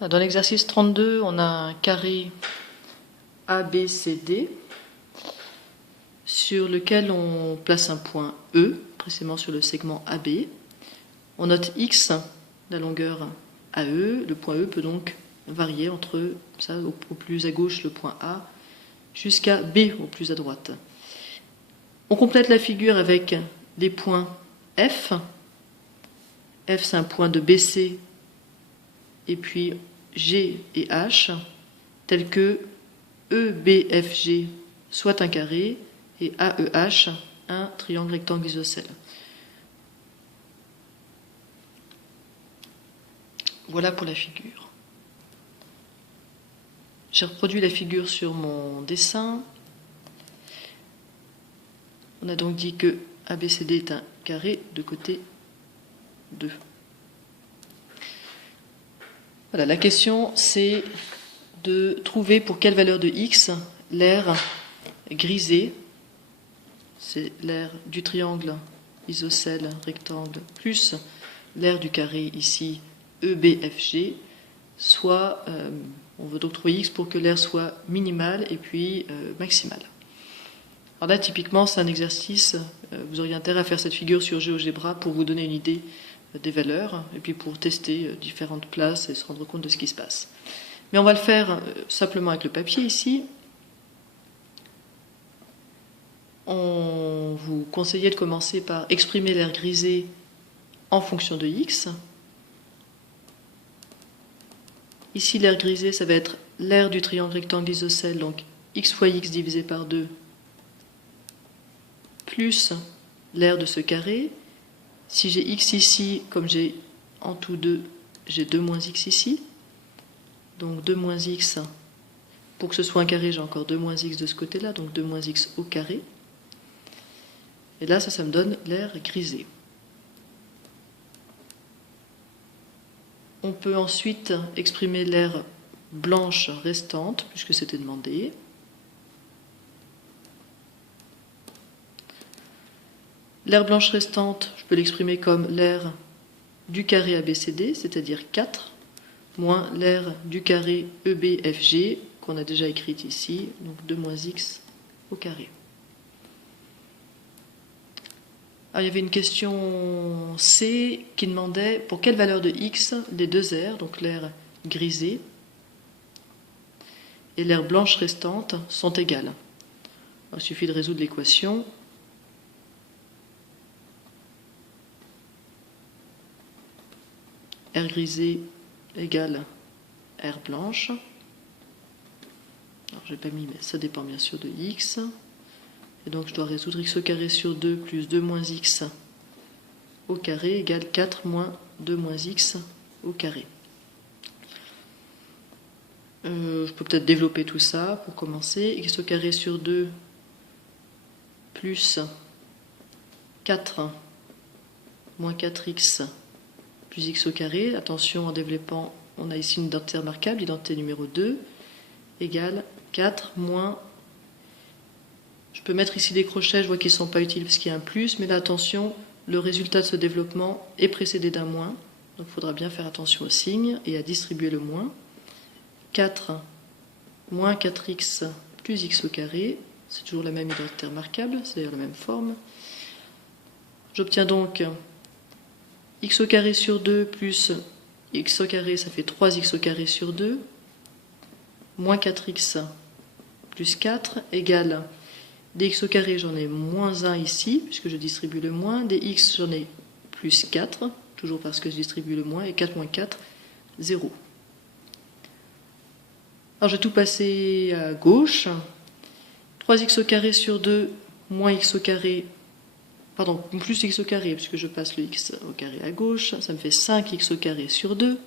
Dans l'exercice 32, on a un carré ABCD sur lequel on place un point E, précisément sur le segment AB. On note X, la longueur AE. Le point E peut donc varier entre ça, au plus à gauche le point A jusqu'à B au plus à droite. On complète la figure avec des points F. F, c'est un point de BC, et puis G et H, tels que EBFG soit un carré et AEH un triangle rectangle isocèle. Voilà pour la figure. J'ai reproduit la figure sur mon dessin. On a donc dit que ABCD est un carré de côté 2. Voilà, la question c'est de trouver pour quelle valeur de x l'aire grisé, c'est l'aire du triangle isocèle rectangle plus l'aire du carré ici EBFG, soit on veut donc trouver x pour que l'aire soit minimale et puis maximale. Alors là typiquement c'est un exercice, vous auriez intérêt à faire cette figure sur GeoGebra pour vous donner une idée des valeurs et puis pour tester différentes places et se rendre compte de ce qui se passe. Mais on va le faire simplement avec le papier ici. On vous conseillait de commencer par exprimer l'aire grisée en fonction de x. Ici l'aire grisée ça va être l'aire du triangle rectangle isocèle, donc x fois x divisé par 2 plus l'aire de ce carré. Si j'ai x ici, comme j'ai en tout 2, j'ai 2 moins x ici. Donc 2 moins x, pour que ce soit un carré, j'ai encore 2 moins x de ce côté-là, donc 2 moins x au carré. Et là, ça me donne l'aire grisée. On peut ensuite exprimer l'aire blanche restante, puisque c'était demandé. L'aire blanche restante, je peux l'exprimer comme l'aire du carré ABCD, c'est-à-dire 4, moins l'aire du carré EBFG, qu'on a déjà écrite ici, donc 2 moins x au carré. Alors, il y avait une question C qui demandait pour quelle valeur de x les deux aires, donc l'aire grisée et l'aire blanche restante, sont égales. Alors, il suffit de résoudre l'équation. R grisée égale R blanche. Alors, je n'ai pas mis, mais ça dépend bien sûr de x. Et donc, je dois résoudre x au carré sur 2 plus 2 moins x au carré égale 4 moins 2 moins x au carré. Je peux peut-être développer tout ça pour commencer. X au carré sur 2 plus 4 moins 4x plus x au carré. Attention, en développant, on a ici une identité remarquable, identité numéro 2, égale 4 moins... Je peux mettre ici des crochets, je vois qu'ils ne sont pas utiles parce qu'il y a un plus, mais là, attention, le résultat de ce développement est précédé d'un moins, donc il faudra bien faire attention au signe et à distribuer le moins. 4 moins 4x plus x au carré, c'est toujours la même identité remarquable, c'est-à-dire la même forme. J'obtiens donc x au carré sur 2 plus x au carré, ça fait 3x au carré sur 2, moins 4x plus 4 égale dx au carré, j'en ai moins 1 ici, puisque je distribue le moins, dx j'en ai plus 4, toujours parce que je distribue le moins, et 4 moins 4, 0. Alors je vais tout passer à gauche, 3x au carré sur 2, moins x au carré, pardon, plus x au carré, puisque je passe le x au carré à gauche, ça me fait 5x au carré sur 2.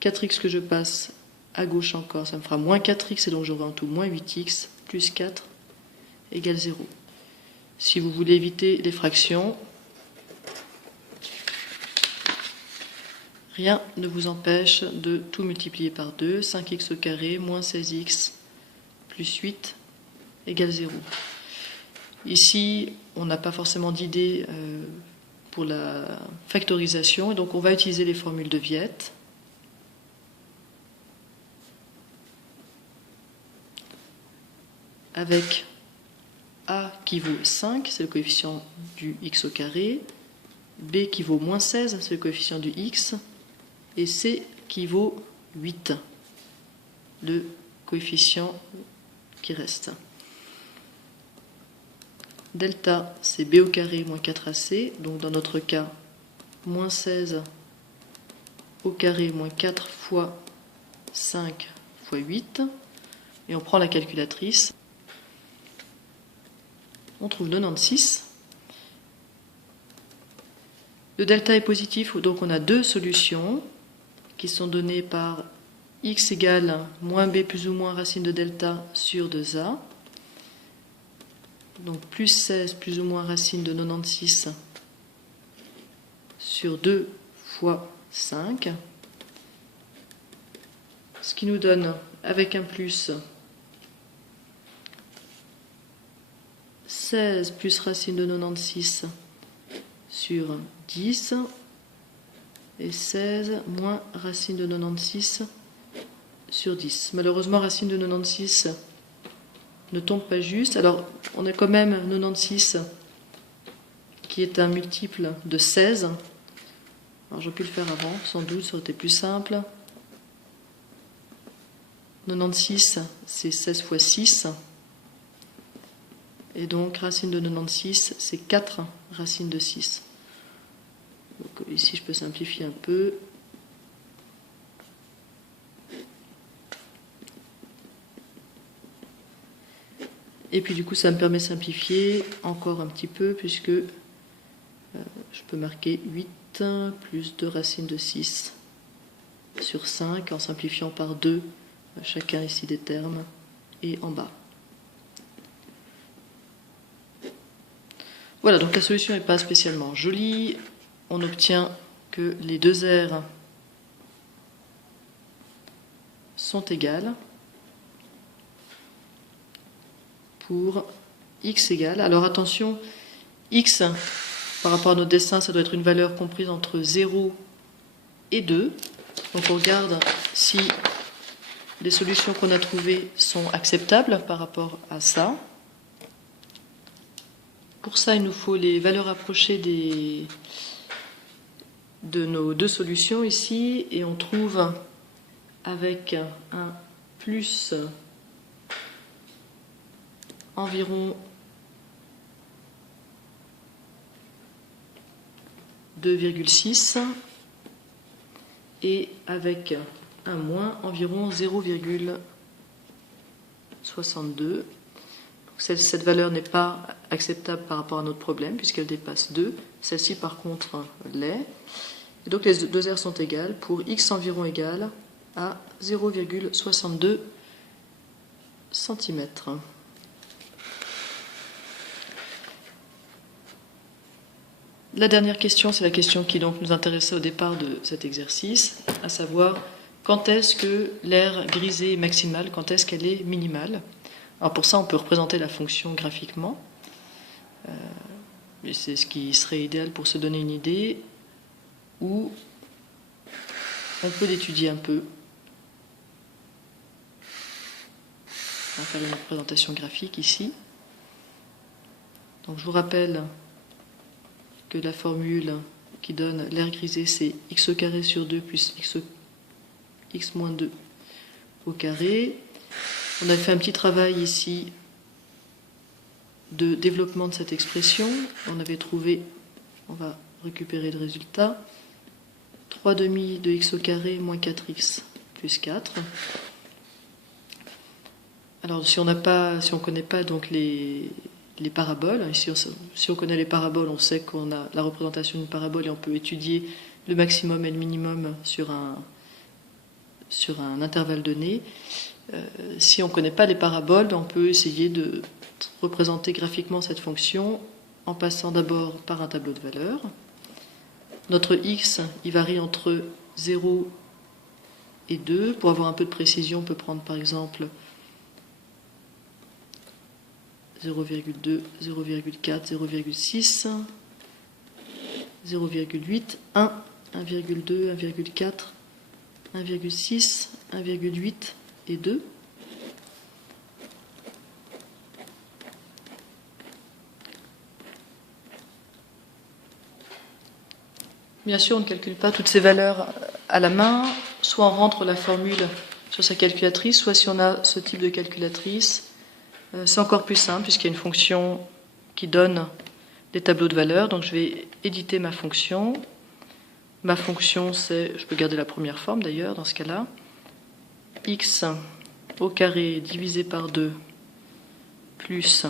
4x que je passe à gauche encore, ça me fera moins 4x, et donc j'aurai en tout moins 8x, plus 4, égale 0. Si vous voulez éviter les fractions, rien ne vous empêche de tout multiplier par 2, 5x au carré, moins 16x, plus 8, égale 0. Ici, on n'a pas forcément d'idée pour la factorisation, et donc on va utiliser les formules de Viette. avec A qui vaut 5, c'est le coefficient du x au carré, B qui vaut moins 16, c'est le coefficient du x, et C qui vaut 8, le coefficient qui reste. Delta, c'est B au carré moins 4AC, donc dans notre cas, moins 16 au carré moins 4 fois 5 fois 8, et on prend la calculatrice, on trouve 96. Le delta est positif, donc on a deux solutions qui sont données par x égale moins b plus ou moins racine de delta sur 2a. Donc plus 16 plus ou moins racine de 96 sur 2 fois 5. Ce qui nous donne, avec un plus, 16 plus racine de 96 sur 10 et 16 moins racine de 96 sur 10. Malheureusement, racine de 96 ne tombe pas juste. Alors, on a quand même 96 qui est un multiple de 16. Alors, j'aurais pu le faire avant, sans doute, ça aurait été plus simple. 96, c'est 16 fois 6. Et donc, racine de 96, c'est 4 racines de 6. Donc, ici, je peux simplifier un peu. Et puis, du coup, ça me permet de simplifier encore un petit peu, puisque je peux marquer 8 plus 2 racines de 6 sur 5, en simplifiant par 2 chacun ici des termes, et en bas. Voilà, donc la solution n'est pas spécialement jolie. On obtient que les deux aires sont égales pour x égale. Alors attention, x, par rapport à notre dessin, ça doit être une valeur comprise entre 0 et 2. Donc on regarde si les solutions qu'on a trouvées sont acceptables par rapport à ça. Pour ça, il nous faut les valeurs approchées de nos deux solutions ici, et on trouve avec un plus environ 2,6 et avec un moins environ 0,62. Cette valeur n'est pas acceptable par rapport à notre problème puisqu'elle dépasse 2. Celle-ci par contre l'est. Et donc les deux aires sont égales pour x environ égal à 0,62 cm. La dernière question, c'est la question qui donc nous intéressait au départ de cet exercice, à savoir quand est-ce que l'aire grisée est maximale, quand est-ce qu'elle est minimale. Alors pour ça, on peut représenter la fonction graphiquement. C'est ce qui serait idéal pour se donner une idée, ou on peut l'étudier un peu. On va faire une représentation graphique ici. Donc je vous rappelle que la formule qui donne l'aire grisée, c'est x au carré sur 2 plus x moins 2 au carré. On a fait un petit travail ici de développement de cette expression. On avait trouvé, on va récupérer le résultat, 3 demi de x au carré moins 4x plus 4. Alors si on ne connaît pas donc les paraboles, si on connaît les paraboles, on sait qu'on a la représentation d'une parabole et on peut étudier le maximum et le minimum sur un intervalle donné. Si on ne connaît pas les paraboles, on peut essayer de représenter graphiquement cette fonction en passant d'abord par un tableau de valeurs. Notre x, il varie entre 0 et 2. Pour avoir un peu de précision, on peut prendre par exemple 0,2, 0,4, 0,6, 0,8, 1, 1,2, 1,4, 1,6, 1,8 et 2. Bien sûr, on ne calcule pas toutes ces valeurs à la main. Soit on rentre la formule sur sa calculatrice, soit si on a ce type de calculatrice, c'est encore plus simple puisqu'il y a une fonction qui donne des tableaux de valeurs. Donc je vais éditer ma fonction. Ma fonction, c'est, je peux garder la première forme d'ailleurs dans ce cas-là, x au carré divisé par 2 plus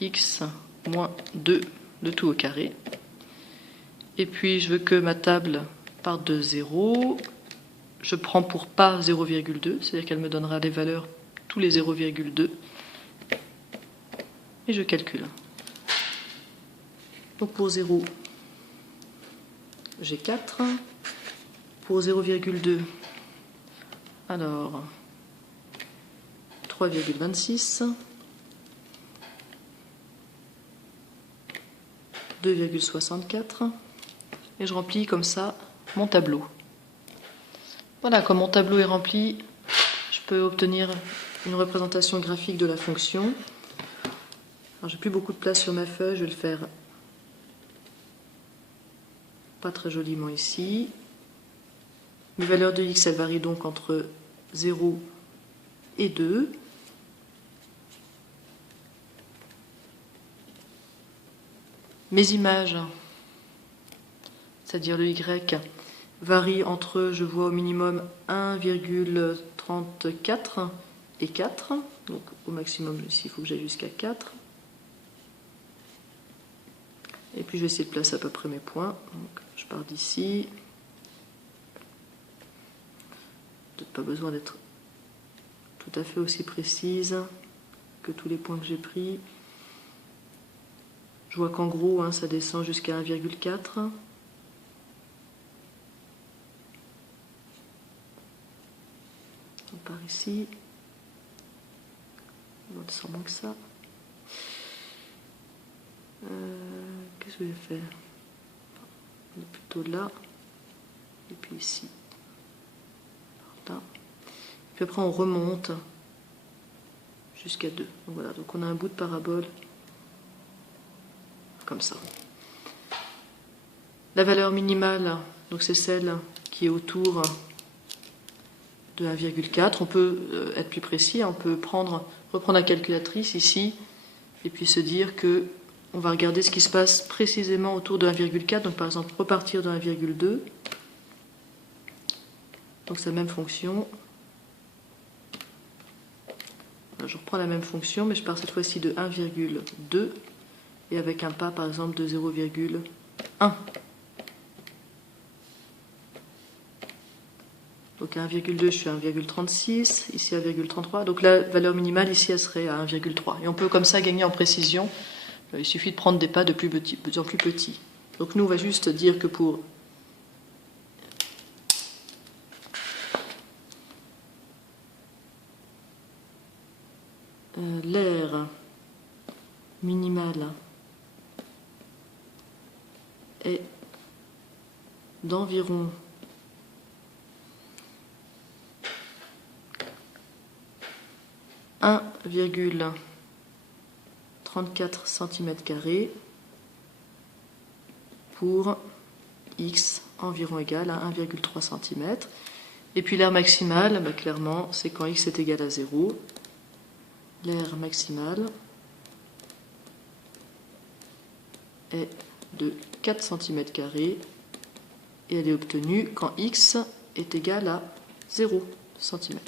x moins 2, le tout au carré. Et puis je veux que ma table parte de 0. Je prends pour pas 0,2, c'est-à-dire qu'elle me donnera les valeurs tous les 0,2. Et je calcule. Donc pour 0, j'ai 4. Pour 0,2, alors 3,26. 2,64. Et je remplis comme ça mon tableau. Voilà, comme mon tableau est rempli, je peux obtenir une représentation graphique de la fonction. Alors j'ai plus beaucoup de place sur ma feuille, je vais le faire pas très joliment ici. Mes valeurs de x, elles varient donc entre 0 et 2. Mes images, c'est-à-dire le y, varient entre, je vois au minimum 1,34 et 4. Donc au maximum ici, il faut que j'aille jusqu'à 4. Et puis je vais essayer de placer à peu près mes points. Donc, je pars d'ici. Peut-être pas besoin d'être tout à fait aussi précise que tous les points que j'ai pris. Je vois qu'en gros, ça descend jusqu'à 1,4. On part ici. On descend moins que ça. Qu'est-ce que je vais faire? On est plutôt là. Et puis ici. Là. Puis après, on remonte jusqu'à 2. Donc voilà, donc on a un bout de parabole comme ça. La valeur minimale, donc c'est celle qui est autour de 1,4. On peut être plus précis, on peut reprendre la calculatrice ici et puis se dire que on va regarder ce qui se passe précisément autour de 1,4. Donc par exemple repartir de 1,2. Donc c'est la même fonction. Je reprends la même fonction, mais je pars cette fois-ci de 1,2 et avec un pas par exemple de 0,1. Donc à 1,2, je suis à 1,36, ici à 1,33. Donc la valeur minimale ici, elle serait à 1,3. Et on peut comme ça gagner en précision. Il suffit de prendre des pas de plus en plus petits. Donc nous, on va juste dire que pour l'aire minimale est d'environ 1,34 cm² pour x environ égal à 1,3 cm. Et puis l'aire maximale, clairement, c'est quand x est égal à 0. L'aire maximale est de 4 cm² et elle est obtenue quand x est égal à 0 cm.